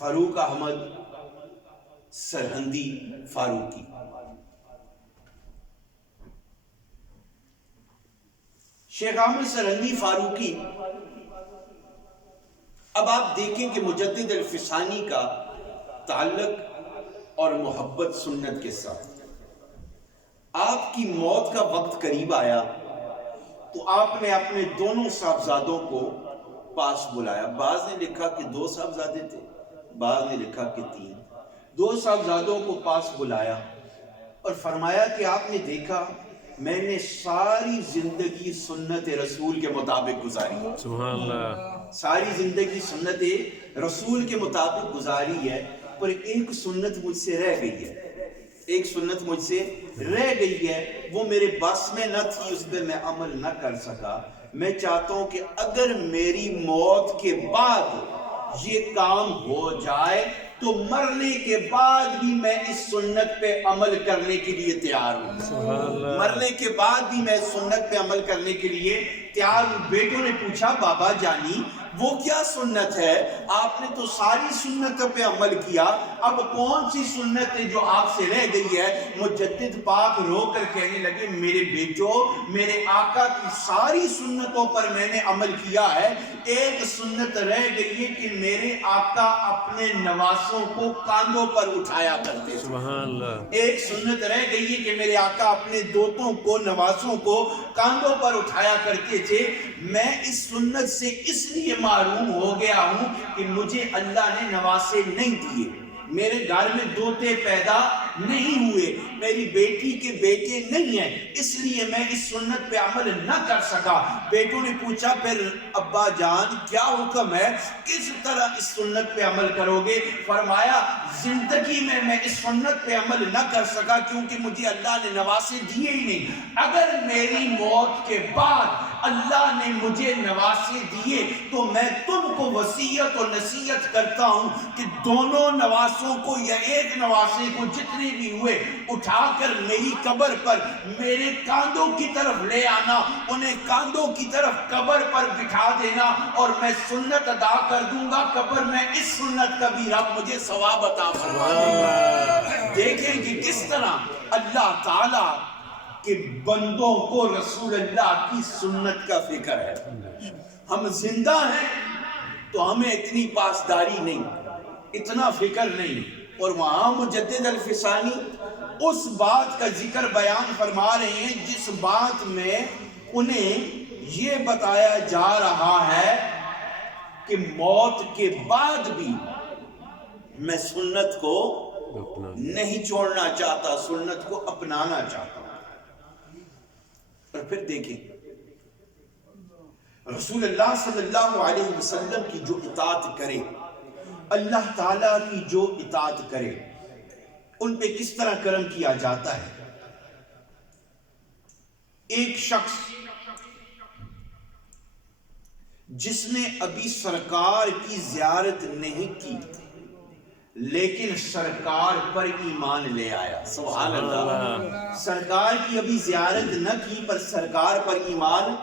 فاروق احمد سرہندی فاروقی. شیخ احمد سرہندی فاروقی، اب آپ دیکھیں کہ مجدد الفسانی کا تعلق اور محبت سنت کے ساتھ. آپ کی موت کا وقت قریب آیا تو آپ نے اپنے دونوں صاحبزادوں کو پاس بلایا. بعض نے لکھا کہ 2 صاحبزادے تھے، بعض نے لکھا کہ 3. 2 صاحبزادوں کو پاس بلایا اور فرمایا کہ آپ نے دیکھا میں نے ساری زندگی سنت رسول کے مطابق گزاری. سبحان اللہ. ساری زندگی سنت رسول کے مطابق گزاری ہے، پر ایک سنت مجھ سے رہ گئی ہے. ایک سنت مجھ سے رہ گئی ہے، وہ میرے بس میں نہ تھی، اس پہ میں عمل نہ کر سکا. میں چاہتا ہوں کہ اگر میری موت کے بعد یہ کام ہو جائے تو مرنے کے بعد بھی میں اس سنت پہ عمل کرنے کے لیے تیار ہوں. مرنے کے بعد بھی میں اس سنت پہ عمل کرنے کے لیے تیار ہوں. بیٹوں نے پوچھا بابا جانی وہ کیا سنت ہے؟ آپ نے تو ساری سنتوں پہ عمل کیا، اب کون سی سنت ہے جو آپ سے رہ گئی ہے؟ مجدد پاک رو کر کہنے لگے میرے بیٹو، میرے آقا کی ساری سنتوں پر میں نے عمل کیا ہے، ایک سنت رہ گئی ہے کہ میرے آقا اپنے نواسوں کو کاندھوں پر اٹھایا کرتے تھے. سبحان اللہ. ایک سنت رہ گئی ہے کہ میرے آقا اپنے دوتوں کو، نواسوں کو کاندھوں پر اٹھایا کرتے تھے. میں اس سنت سے اس لیے معروم ہو گیا ہوں کہ مجھے اللہ نے نواسے نہیں دیے، میرے گھر میں دوتے پیدا نہیں ہوئے، میری بیٹی کے بیٹے نہیں ہیں، اس لیے میں اس سنت پہ عمل نہ کر سکا. بیٹوں نے پوچھا پھر ابا جان کیا حکم ہے، کس طرح اس سنت پہ عمل کرو گے؟ فرمایا زندگی میں اس سنت پہ عمل نہ کر سکا کیونکہ مجھے اللہ نے نواسے دیے ہی نہیں. اگر میری موت کے بعد اللہ نے مجھے نواسے دیے تو میں تم کو وصیت و نصیحت کرتا ہوں کہ دونوں نواسوں کو یا ایک نواسے کو جتنے بھی ہوئے اٹھا کر میری قبر پر میرے کاندھوں کی طرف لے آنا، انہیں کاندھوں کی طرف قبر پر بٹھا دینا اور میں سنت ادا کر دوں گا قبر میں. اس سنت کا بھی رب مجھے ثواب عطا فرما دے گا. دیکھیں کہ کس طرح اللہ تعالیٰ کہ بندوں کو رسول اللہ کی سنت کا فکر ہے. ہم زندہ ہیں تو ہمیں اتنی پاسداری نہیں، اتنا فکر نہیں. اور وہاں مجدد الفسانی اس بات کا ذکر بیان فرما رہے ہیں جس بات میں انہیں یہ بتایا جا رہا ہے کہ موت کے بعد بھی میں سنت کو نہیں چھوڑنا چاہتا، سنت کو اپنانا چاہتا ہوں. اور پھر دیکھیں رسول اللہ صلی اللہ علیہ وسلم کی جو اطاعت کرے، اللہ تعالیٰ کی جو اطاعت کرے، ان پہ کس طرح کرم کیا جاتا ہے. ایک شخص جس نے ابھی سرکار کی زیارت نہیں کی لیکن سرکار پر ایمان لے آیا. سبحان اللہ. سرکار کی ابھی زیارت نہ کی پر سرکار پر ایمان